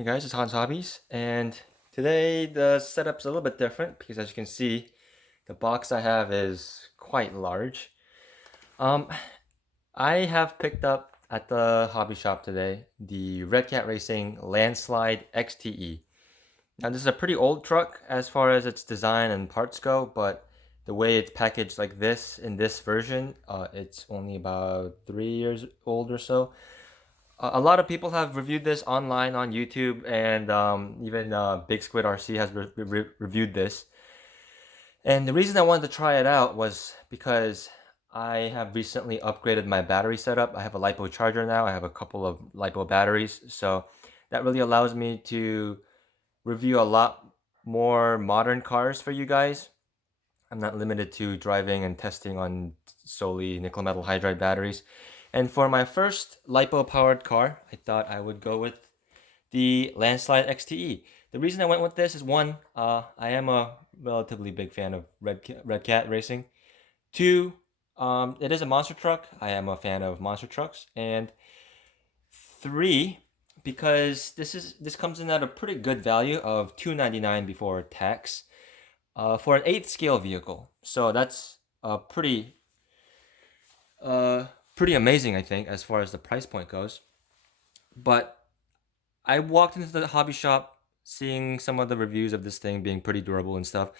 Hey guys, it's Hans Hobbies, and today the setup's a little bit different because as you can see, the box I have is quite large. Um, I have picked up at the hobby shop today the Redcat Racing Landslide XTE. Now this is a pretty old truck as far as its design and parts go, but the way it's packaged like this in this version, it's only about 3 years old or so. A lot of people have reviewed this online on YouTube, and even Big Squid RC has reviewed this. And the reason I wanted to try it out was because I have recently upgraded my battery setup. I have a lipo charger now. I have a couple of lipo batteries, so that really allows me to review a lot more modern cars for you guys. I'm not limited to driving and testing on solely nickel metal hydride batteries. And for my first lipo powered car, I thought I would go with the Landslide XTE. The reason I went with this is one, I am a relatively big fan of Redcat racing. Two, it is a monster truck. I am a fan of monster trucks. And three, because this comes in at a pretty good value of $299 before tax, for an 8th scale vehicle. So that's uh, pretty amazing, I think, as far as the price point goes. But I walked into the hobby shop seeing some of the reviews of this thing being pretty durable and stuff.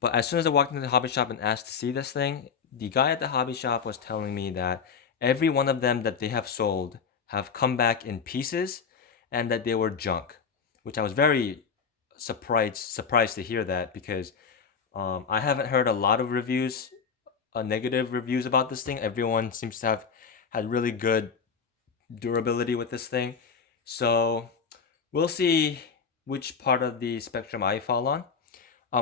But as soon as I walked into the hobby shop and asked to see this thing, the guy at the hobby shop was telling me that every one of them that they have sold have come back in pieces and that they were junk, which I was very surprised to hear that because I haven't heard a lot of reviews, negative reviews about this thing. Everyone seems to have had really good durability with this thing. So we'll see which part of the spectrum I fall on.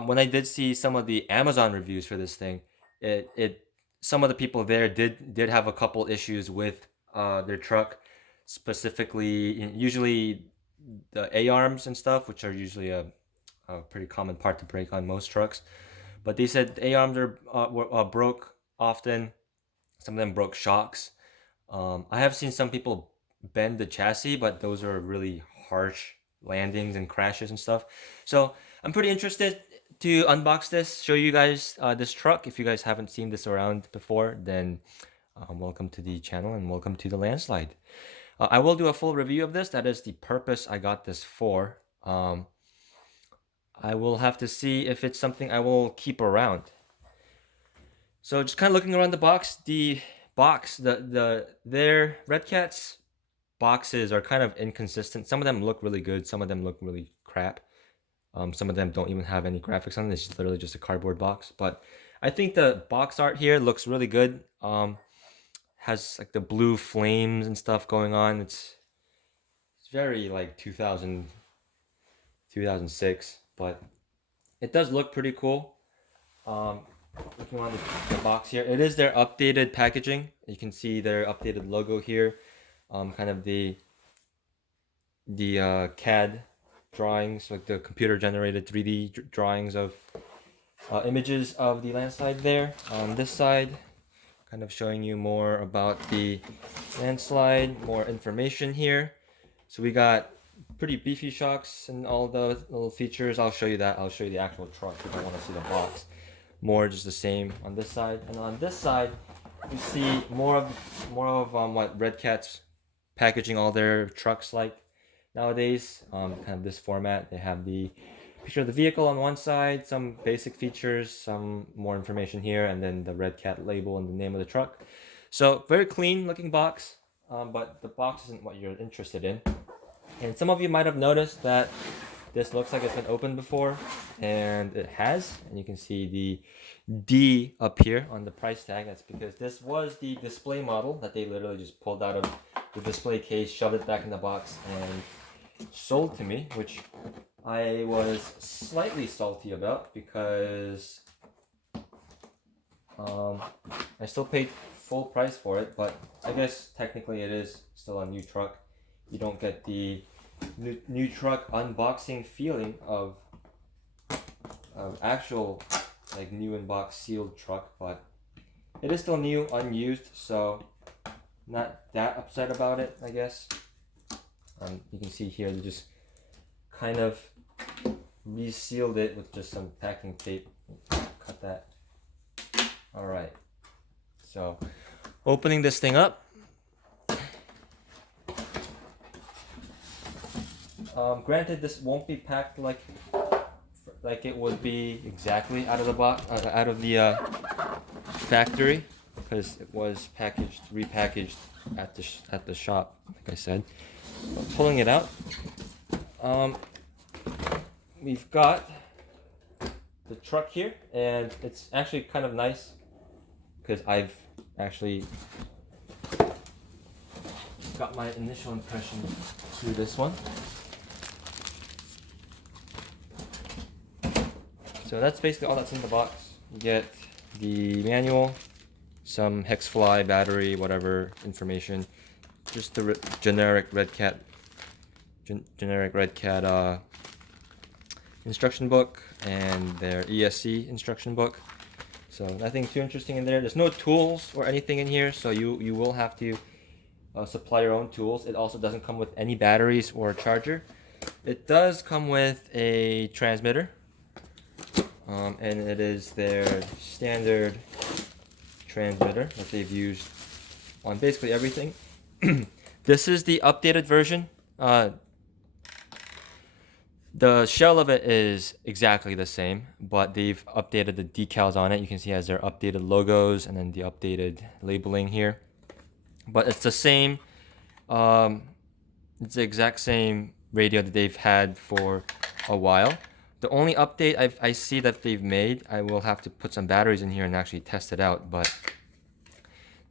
When I did see some of the Amazon reviews for this thing, it some of the people there did have a couple issues with their truck, specifically usually the A arms and stuff, which are usually a pretty common part to break on most trucks. But they said A arms were broke often. Some of them broke shocks. I have seen some people bend the chassis, but those are really harsh landings and crashes and stuff. So I'm pretty interested to unbox this, show you guys this truck. If you guys haven't seen this around before, then welcome to the channel and welcome to the Landslide. I will do a full review of this. That is the purpose I got this for. I will have to see if it's something I will keep around. So just kind of looking around the box, their Redcats boxes are kind of inconsistent. Some of them look really good, some of them look really crap. Some of them don't even have any graphics on it. It's literally just a cardboard box. But I think the box art here looks really good. Has like the blue flames and stuff going on. It's very like 2006, but it does look pretty cool. Um, Looking on the box here, it is their updated packaging. You can see their updated logo here. Kind of the CAD drawings, like the computer generated 3D drawings of images of the landslide there. On this side, kind of showing you more about the landslide, more information here. So we got pretty beefy shocks and all the little features. I'll show you that. I'll show you the actual truck if you want to see the box. More just the same on this side, and on this side you see more of what Redcat's packaging all their trucks like nowadays. Kind of this format. They have the picture of the vehicle on one side, some basic features, some more information here, and then the Redcat label and the name of the truck. So very clean looking box, but the box isn't what you're interested in. And some of you might have noticed that this looks like it's been opened before, and it has. And you can see the D up here on the price tag. That's because this was the display model that they literally just pulled out of the display case, shoved it back in the box, and sold to me, which I was slightly salty about because I still paid full price for it, but I guess technically it is still a new truck. You don't get the new truck unboxing feeling of actual like new in-box sealed truck, but it is still new, unused, so not that upset about it, I guess. You can see here they just kind of resealed it with just some packing tape. Cut that. All right. So, opening this thing up. Granted, this won't be packed like it would be exactly out of the box, out of the factory, because it was repackaged at the shop, like I said. But pulling it out, we've got the truck here, and it's actually kind of nice because I've actually got my initial impression through this one. So that's basically all that's in the box. You get the manual, some hex fly, battery, whatever information, just the generic Redcat instruction book and their ESC instruction book. So nothing too interesting in there. There's no tools or anything in here, so you will have to supply your own tools. It also doesn't come with any batteries or a charger. It does come with a transmitter. And it is their standard transmitter that they've used on basically everything. This is the updated version. The shell of it is exactly the same, but they've updated the decals on it. You can see it has their updated logos and then the updated labeling here. But it's the same. It's the exact same radio that they've had for a while. The only update I see that they've made, I will have to put some batteries in here and actually test it out, but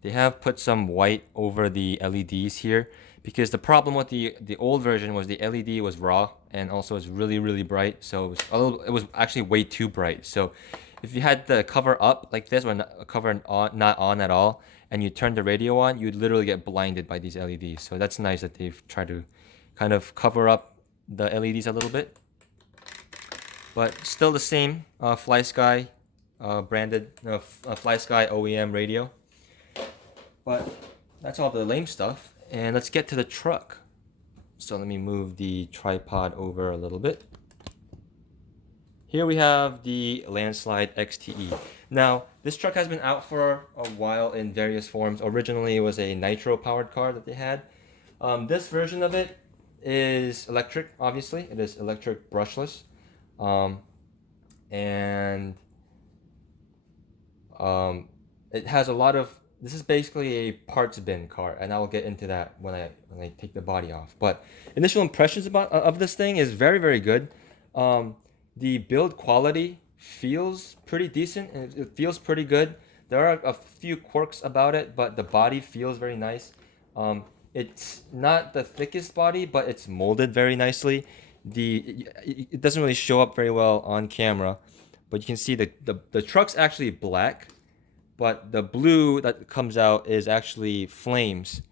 they have put some white over the LEDs here, because the problem with the old version was the LED was raw and also it's really bright, so it was actually way too bright. So if you had the cover up like this, or cover not on at all, and you turn the radio on, you'd literally get blinded by these LEDs. So that's nice that they've tried to kind of cover up the LEDs a little bit. But still the same FlySky branded FlySky OEM radio. But that's all the lame stuff. And let's get to the truck. So let me move the tripod over a little bit. Here we have the Landslide XTE. Now, this truck has been out for a while in various forms. Originally, it was a nitro-powered car that they had. This version of it is electric, obviously. It is electric brushless. It has a lot of, this is basically a parts bin car, and I'll get into that when I take the body off. But initial impressions of this thing is very good. The build quality feels pretty decent, and it feels pretty good. There are a few quirks about it, but the body feels very nice. It's not the thickest body, but it's molded very nicely. It doesn't really show up very well on camera, but you can see the truck's actually black, but the blue that comes out is actually flames,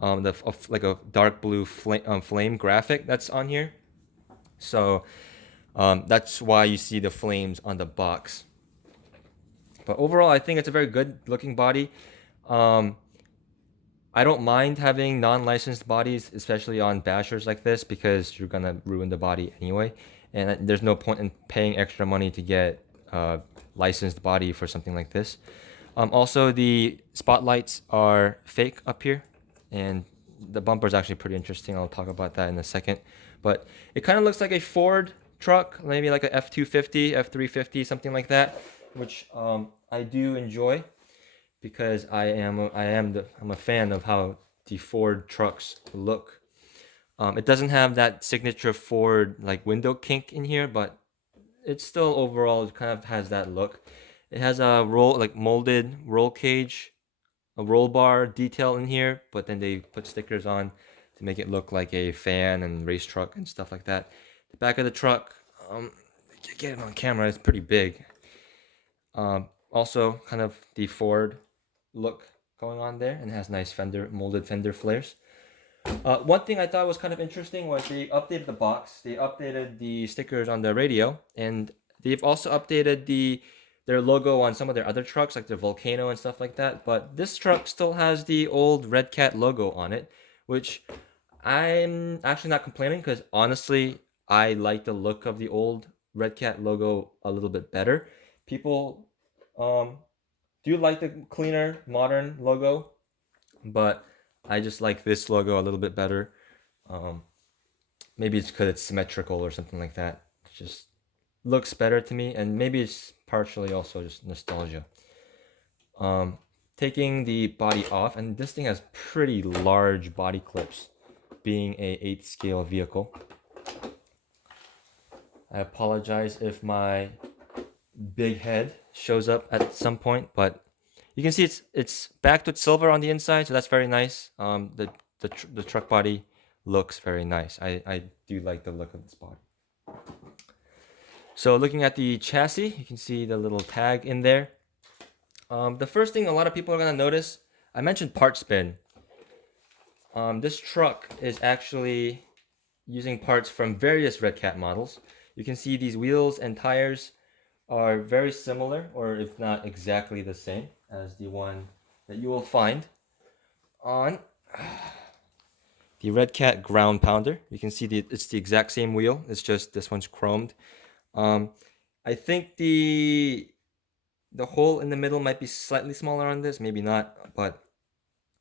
like a dark blue flame graphic that's on here. So that's why you see the flames on the box. But overall, I think it's a very good looking body. I don't mind having non-licensed bodies, especially on bashers like this, because you're gonna ruin the body anyway, and there's no point in paying extra money to get a licensed body for something like this. Also, the spotlights are fake up here, and the bumper is actually pretty interesting. I'll talk about that in a second. But it kind of looks like a Ford truck, maybe like a F250, F350, something like that, which I do enjoy, because I'm a fan of how the Ford trucks look. It doesn't have that signature Ford like window kink in here, but it's still overall it kind of has that look. It has a molded roll cage, a roll bar detail in here, but then they put stickers on to make it look like a fan and race truck and stuff like that. The back of the truck, get it on camera, it's pretty big. Also kind of the Ford look going on there, and it has nice molded fender flares. One thing I thought was kind of interesting was they updated the box, they updated the stickers on the radio, and they've also updated their logo on some of their other trucks, like the Volcano and stuff like that. But this truck still has the old Redcat logo on it, which I'm actually not complaining, because honestly, I like the look of the old Redcat logo a little bit better. People do like the cleaner, modern logo, but I just like this logo a little bit better. Um, Maybe it's because it's symmetrical or something like that. It just looks better to me, and maybe it's partially also just nostalgia. Um, Taking the body off, and this thing has pretty large body clips, being a 8th scale vehicle. I apologize if my big head shows up at some point, but you can see it's backed with silver on the inside, so that's very nice. The truck body looks very nice. I do like the look of this body. So looking at the chassis, you can see the little tag in there. The first thing a lot of people are gonna notice, I mentioned part spin. This truck is actually using parts from various Redcat models. You can see these wheels and tires are very similar, or if not exactly the same as the one that you will find on the Redcat ground pounder. You can see it's the exact same wheel. It's just this one's chromed. Um, I think the hole in the middle might be slightly smaller on this, maybe not, but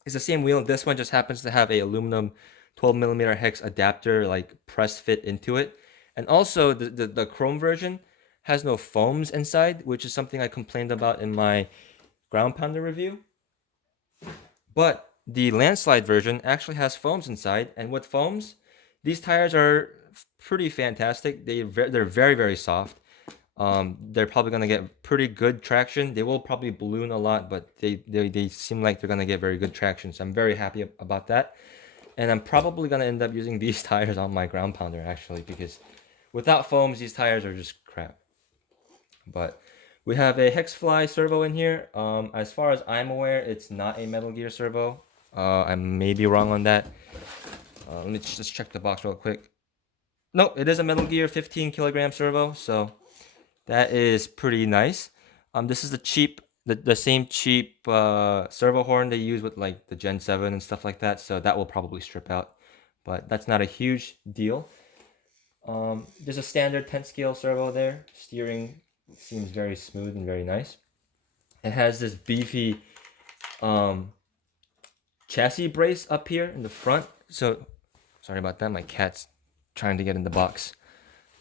it's the same wheel. This one just happens to have a aluminum 12 millimeter hex adapter like press fit into it. And also the chrome version has no foams inside, which is something I complained about in my ground pounder review. But the Landslide version actually has foams inside, and with foams, these tires are pretty fantastic. They're very, very soft. They're probably gonna get pretty good traction. They will probably balloon a lot, but they seem like they're gonna get very good traction. So I'm very happy about that. And I'm probably gonna end up using these tires on my ground pounder actually, because without foams, these tires are just crap. But we have a Hexfly servo in here. As far as I'm aware, it's not a Metal Gear servo. I may be wrong on that. Let me just check the box real quick. No, it is a Metal Gear 15 kilogram servo, so that is pretty nice. This is the same cheap servo horn they use with like the Gen 7 and stuff like that, so that will probably strip out, but that's not a huge deal. There's a standard 10 scale servo there. Steering seems very smooth and very nice. It has this beefy chassis brace up here in the front. So sorry about that. My cat's trying to get in the box.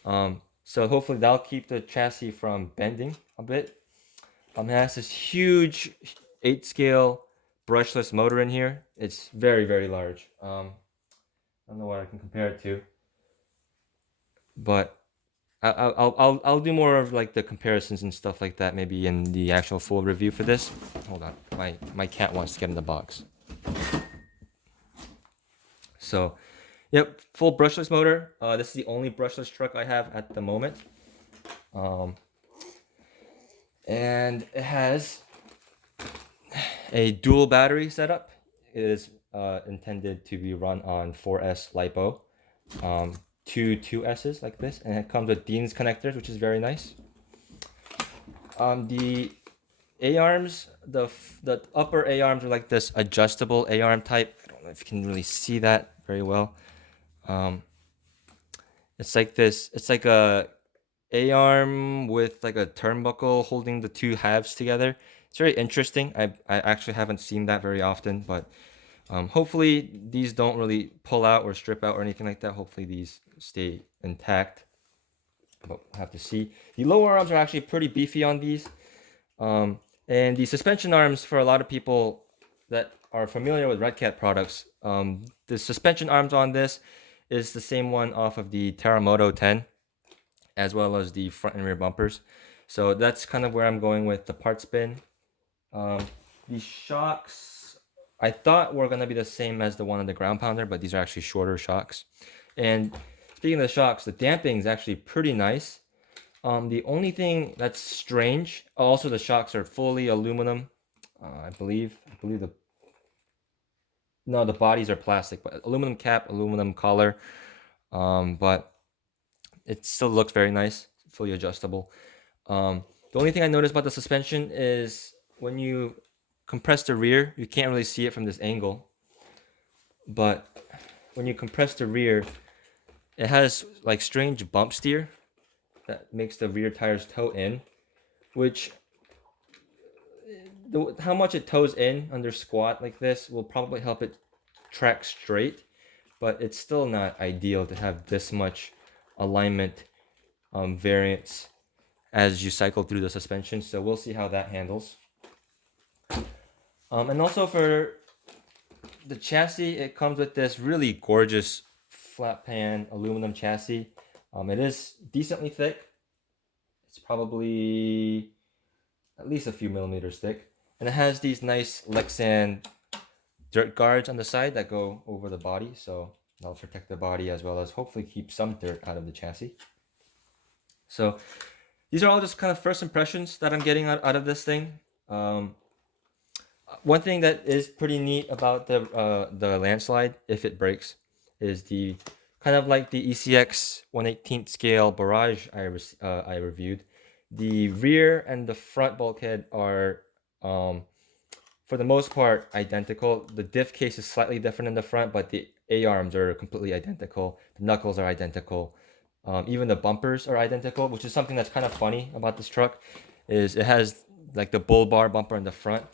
So hopefully that'll keep the chassis from bending a bit. It has this huge 8 scale brushless motor in here. It's very, very large. I don't know what I can compare it to, but I'll do more of like the comparisons and stuff like that maybe in the actual full review for this. Hold on, my cat wants to get in the box. So, yep, full brushless motor. This is the only brushless truck I have at the moment. And it has a dual battery setup. It is intended to be run on 4S lipo. Two 2S's like this, and it comes with Dean's connectors, which is very nice. The A-arms, the upper A-arms are like this adjustable A-arm type. I don't know if you can really see that very well. It's like this. It's like a A-arm with like a turnbuckle holding the two halves together. It's very interesting. I actually haven't seen that very often, but hopefully these don't really pull out or strip out or anything like that. Hopefully these stay intact, but we'll have to see. The lower arms are actually pretty beefy on these. And the suspension arms, for a lot of people that are familiar with Redcat products, the suspension arms on this is the same one off of the Terramoto 10, as well as the front and rear bumpers. So that's kind of where I'm going with the part spin. The shocks, I thought were going to be the same as the one on the ground pounder, but these are actually shorter shocks. And speaking of the shocks, the damping is actually pretty nice. The only thing that's strange, also the shocks are fully aluminum. I believe the bodies are plastic, but aluminum cap, aluminum collar. But it still looks very nice, fully adjustable. The only thing I noticed about the suspension is when you compress the rear, you can't really see it from this angle. But when you compress the rear, it has like strange bump steer that makes the rear tires toe in, which how much it toes in under squat like this will probably help it track straight, but it's still not ideal to have this much alignment variance as you cycle through the suspension. So we'll see how that handles. And also for the chassis, it comes with this really gorgeous flat pan aluminum chassis. It is decently thick. It's probably at least a few millimeters thick. And it has these nice Lexan dirt guards on the side that go over the body. So that'll protect the body as well as hopefully keep some dirt out of the chassis. So these are all just kind of first impressions that I'm getting out of this thing. One thing that is pretty neat about the Landslide, if it breaks, is the kind of like the ECX 1/18th scale Barrage I reviewed. The rear and the front bulkhead are, for the most part, identical. The diff case is slightly different in the front, but the A-arms are completely identical. The knuckles are identical. Even the bumpers are identical, which is something that's kind of funny about this truck. Is it has like the bull bar bumper in the front,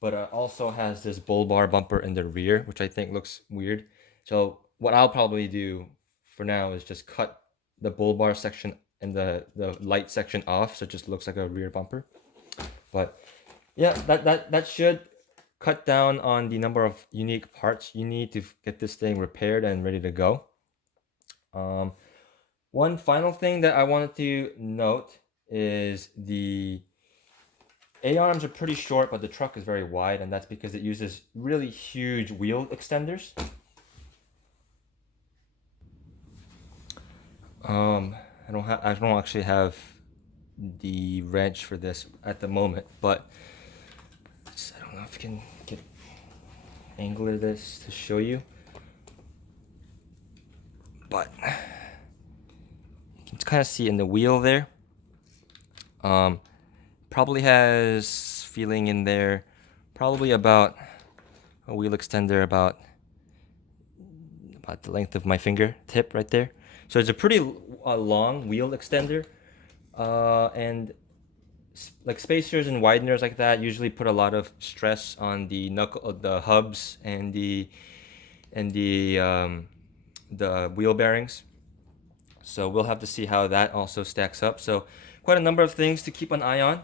but it also has this bull bar bumper in the rear, which I think looks weird. So what I'll probably do for now is just cut the bull bar section and the light section off, so it just looks like a rear bumper. But yeah, that should cut down on the number of unique parts you need to get this thing repaired and ready to go. One final thing that I wanted to note is the A-arms are pretty short, but the truck is very wide, and that's because it uses really huge wheel extenders. I don't actually have the wrench for this at the moment, but I don't know if I can get angle of this to show you. But you can kind of see in the wheel there. Probably has feeling in there, probably about a wheel extender about the length of my finger tip right there. So it's a pretty long wheel extender, and like spacers and wideners like that usually put a lot of stress on the the hubs and the wheel bearings. So we'll have to see how that also stacks up. So quite a number of things to keep an eye on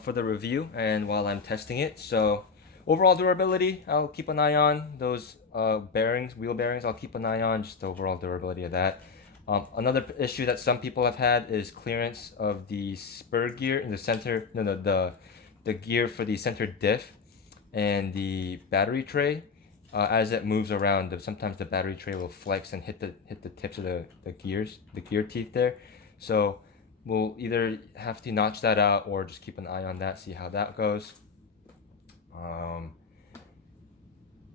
for the review and while I'm testing it. So overall durability, I'll keep an eye on. Those bearings, wheel bearings, I'll keep an eye on, just the overall durability of that. Another issue that some people have had is clearance of the spur gear in the center, the gear for the center diff and the battery tray. As it moves around, sometimes the battery tray will flex and hit the tips of the gear teeth there. So we'll either have to notch that out or just keep an eye on that, see how that goes.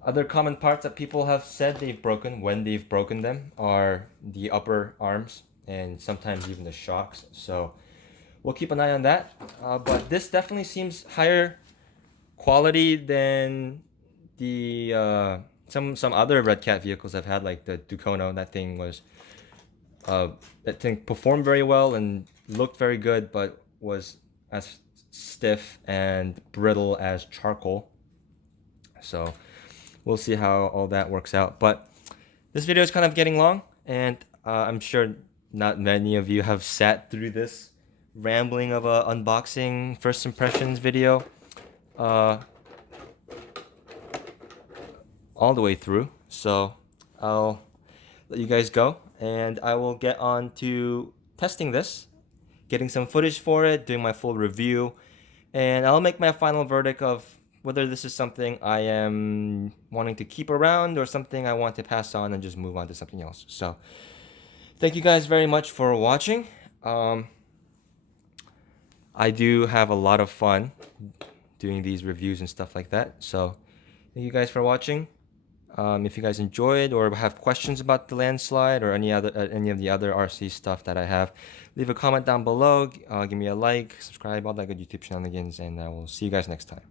Other common parts that people have said they've broken when they've broken them are the upper arms and sometimes even the shocks. So we'll keep an eye on that. But this definitely seems higher quality than the some other Redcat vehicles I've had, like the Ducono. That thing performed very well and looked very good, but was as stiff and brittle as charcoal. So we'll see how all that works out. But this video is kind of getting long, and I'm sure not many of you have sat through this rambling of a unboxing first impressions video all the way through. So I'll let you guys go, and I will get on to testing this, getting some footage for it, doing my full review, and I'll make my final verdict of whether this is something I am wanting to keep around or something I want to pass on and just move on to something else. So thank you guys very much for watching. I do have a lot of fun doing these reviews and stuff like that. So thank you guys for watching. If you guys enjoyed or have questions about the Landslide or any of the other RC stuff that I have, leave a comment down below. Give me a like, subscribe, all that good YouTube shenanigans, and I will see you guys next time.